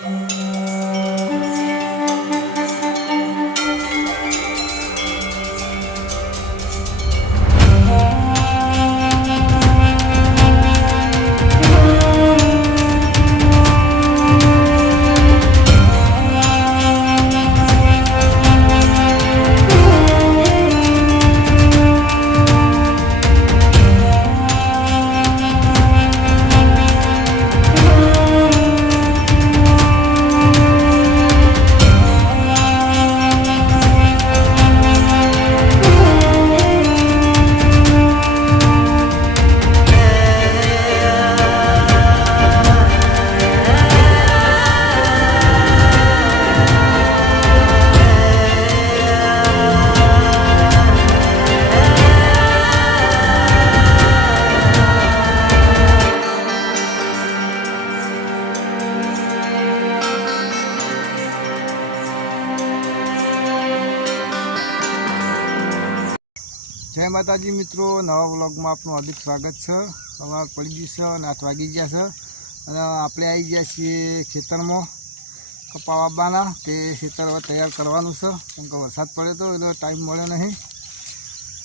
जय माताजी मित्रों, नवा व्लॉग में आपનું हार्दिक स्वागत है। सवार पड़ी गई है और 8 वागी गया है और આપણે આવી ગયા છીએ ખેતરમાં કપા વાવવાના। તે ખેતર હવે તૈયાર કરવાનું છે, કેમ કે વરસાદ પડ્યો તો એટલે ટાઈમ મળ્યો નહીં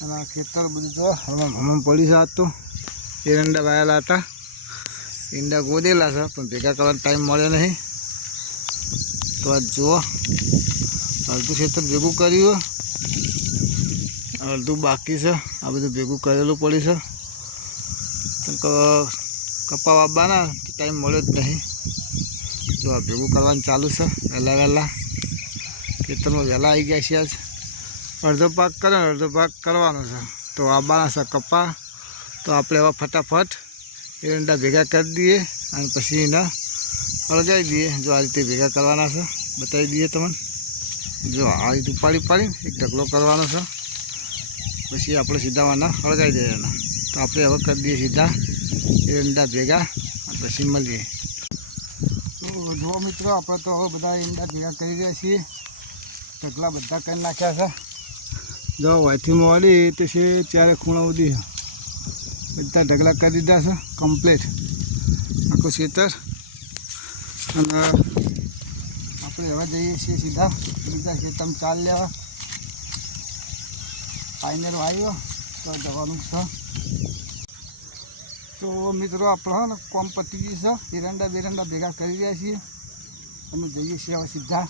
અને ખેતર બધું તો હમણાં પડી છે। આજ તો એરંડા વાયેલા હતા, ઈંડા ગોદેલા છે પણ ભેગા કરવાનો ટાઈમ મળ્યો નહીં। તો આ જુઓ અડધું ખેતર ભેગું કર્યું, અડધું બાકી છે। આ બધું ભેગું કરેલું પડ્યું છે, કપા વાવવાના ટાઈમ મળ્યો જ નહીં। જો આ ભેગું કરવાનું ચાલુ છે, વહેલા ખેતરમાં વહેલા આવી ગયા છે। આજ અડધો પાક કરે અડધો પાક કરવાનો છે, તો વાવવાના છે કપા। તો આપણે હવે ફટાફટ એરંડા ભેગા કરી દઈએ અને પછી એને અળગાવી દઈએ। જો આ રીતે ભેગા કરવાના છે, બતાવી દઈએ તમને। જો આ રીતે ઉપાડી એક ઢગલો કરવાનો છે, પછી આપણે સીધા વાના હળગાવી દેવાના। તો આપણે હવે કરી દઈએ સીધા એરંડા ભેગા, પછી મળીએ। તો જુઓ મિત્રો, આપણે તો હવે બધા એરંડા ભેગા કરી રહ્યા છીએ, ઢગલા બધા કરી નાખ્યા છે। જો વાયથી વાળી તે છે ચારે ખૂણા સુધી બધા ઢગલા કરી દીધા છે કમ્પ્લીટ આખું ખેતર। અને આપણે હવે જઈએ છીએ સીધા બીજા ખેતરમાં ચાલ લેવા। ફાઇનલ આવ્યો તો જવાનું છે। તો મિત્રો આપણે ને કોમ પતી ગયું છે, એરંડા બેરંડા ભેગા કરી રહ્યા છીએ અને જઈએ છીએ હવે સીધા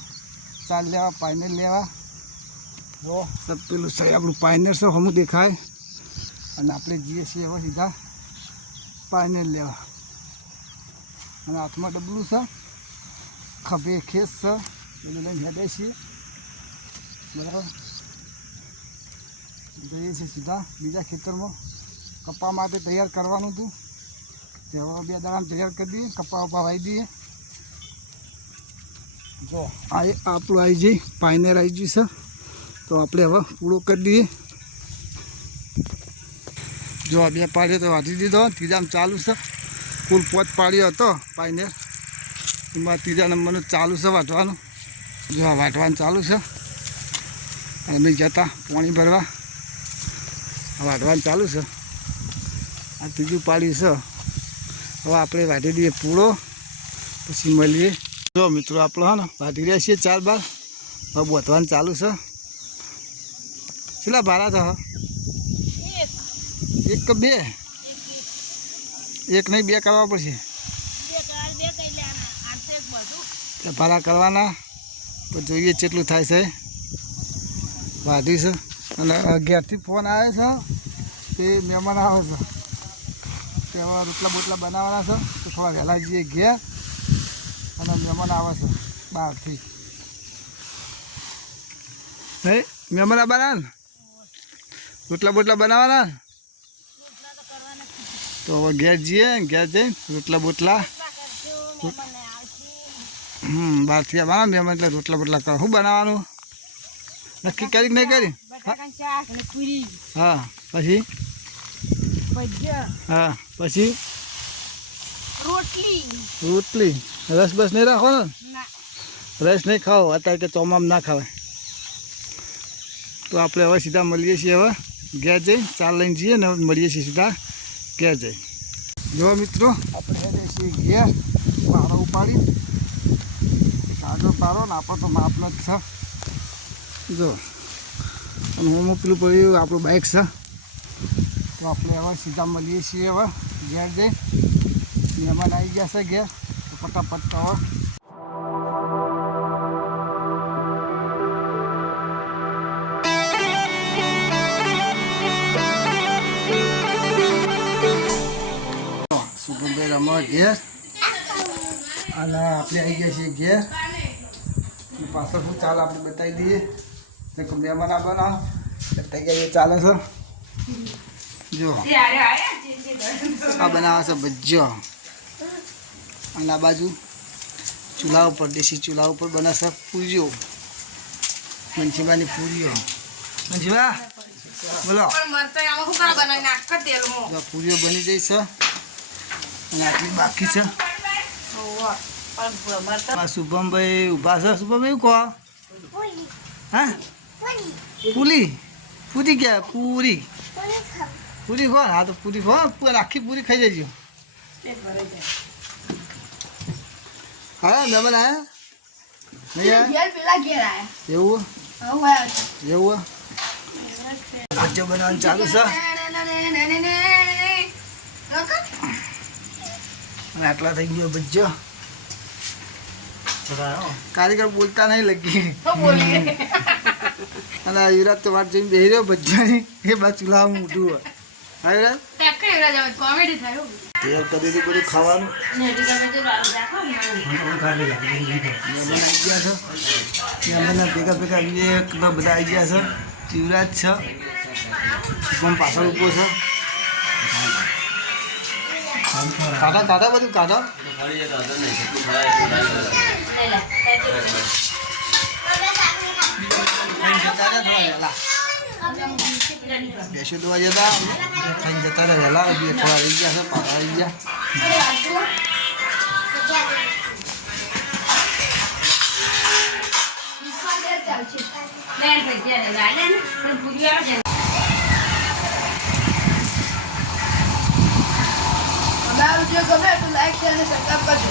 ચાલ લેવા, ફાઇનલ લેવા। જો સબ પેલું છે આપણું ફાઇનલ છે, હમું દેખાય અને આપણે જઈએ છીએ હવે સીધા ફાઇનલ લેવા। અને હાથમાં ડબલું છે, ખભે ખેસ છે, એટલે લઈને હેડે છીએ બરાબર। જઈએ છીએ સીધા બીજા ખેતરમાં કપા માટે તૈયાર કરવાનું હતું, તે હવે 2 દાડામાં તૈયાર કરી દઈએ, કપા વપા વાવી દઈએ। જો આ આપણું આવી જઈ પાઇનેર આવી ગયું છે, તો આપણે હવે પૂરો કરી દઈએ। જો આ 2 પાડ્યો તો વાટી દીધો, ત્રીજામાં ચાલુ છે। કુલ 5 પાડ્યો હતો પાઇનેર, એમાં 3જા નંબરનું ચાલુ છે વાટવાનું। જો આ વાટવાનું ચાલુ છે, અમે જતા પાણી ભરવા વાટવાનું ચાલુ છે। આ 3જું પાડ્યું છે, હવે આપણે વાટી દઈએ પૂરો, પછી મળીએ। જો મિત્રો આપણે હા ને વાટી રહ્યા છીએ 4 બાર, હવે બોતવાનું ચાલુ છે। કેટલા ભાડા તો 1 કે 2? 1 નહીં 2 કરવા પડશે, ભાડા કરવાના તો જોઈએ કેટલું થાય છે। વાઢી છે અને ઘેરથી ફોન આવે છે, તે મહેમાન આવે છે, તેમાં રોટલા બોટલા બનાવવાના છે, તો થોડા વહેલા જઈએ ઘેર અને મહેમાન આવે છે બહારથી। નહીં મહેમાન આવવાના ને, રોટલા બોટલા બનાવવાના, તો હવે ઘેર જઈએ, ઘેર જઈને રોટલા બોટલા બહારથી આવવાના મહેમાન, એટલે રોટલા બોટલા કરો। શું બનાવવાનું નક્કી કરી નહીં કરી? હા પછી હા પછી રોટલી રસ બસ નહીં રાખવાનો, રસ નહીં ખાઓ અત્યારે કે ચોમામાં ના ખાવાય। તો આપણે હવે સીધા મળીએ છીએ હવે ઘેર જઈ, ચાલ લઈને જઈએ ને મળીએ છીએ સીધા ઘેર જઈ। જો મિત્રો આપણે જઈએ છીએ ઘેર, પહાડો ઉપાડી સાદો પારો ને આપણો તો માપનો જ છે જો. અને હું પેલું પડ્યું આપણું બાઇક છે. તો આપણે હવે સીધા મળીએ છીએ હવે ઘેર જઈ. મહેમાન આવી ગયા છે ઘેર તો ફટાફટ તો હવે શુભમભાઈ રમવા ઘેર અને આપણે આવી ગયા છીએ ઘેર. પાછળ શું ચાલ આપણે બતાવી દઈએ તો મહેમાન આવવાના તૈયારી ચાલે છે. જો આ બનાવે છે ભજીયો અને આ બાજુ ચૂલા ઉપર દેશી ચૂલા ઉપર બને છે પૂરીઓ. મનસીબાની પૂરીઓ. મનસીબા બોલો. પૂરીઓ બની જઈ છે અને આટલી બાકી છે. શુભમભાઈ ઊભા છે. શુભમભાઈ કહો હા પૂરી પૂરી ક્યાં પૂરી પૂરી ખો. હા તો પૂરી ખો આખી પૂરી ખાઈ જજો. હા મહેમાન આવ્યા એવું એવું ભજીયો બનાવવાનું ચાલુ છે. અને આટલા થઈ ગયો ભજીયો. કારીગર બોલતા નહીં લગી. અને યુવરાજ તો વાત જોઈને બેસી રહ્યો ભજીયાની એ બાદ ચૂલા મોટું હોય. હા યુવરાજ તેલ કરી દીધું બધું ખાવાનું. મહેમાન ભેગા ભેગા એક બધા આવી ગયા છે. યુવરાજ છે પણ પાછળ ઊભો છે. કાઢા કાઢા બધું કાઢો. બેસું દોવા જતા ખાઈને જતા રહે વહેલા. થોડા રહી ગયા છે પાછા રહી ગયા. ગમે તો લાઈક શેર અને સબસ્ક્રાઇબ કરજો.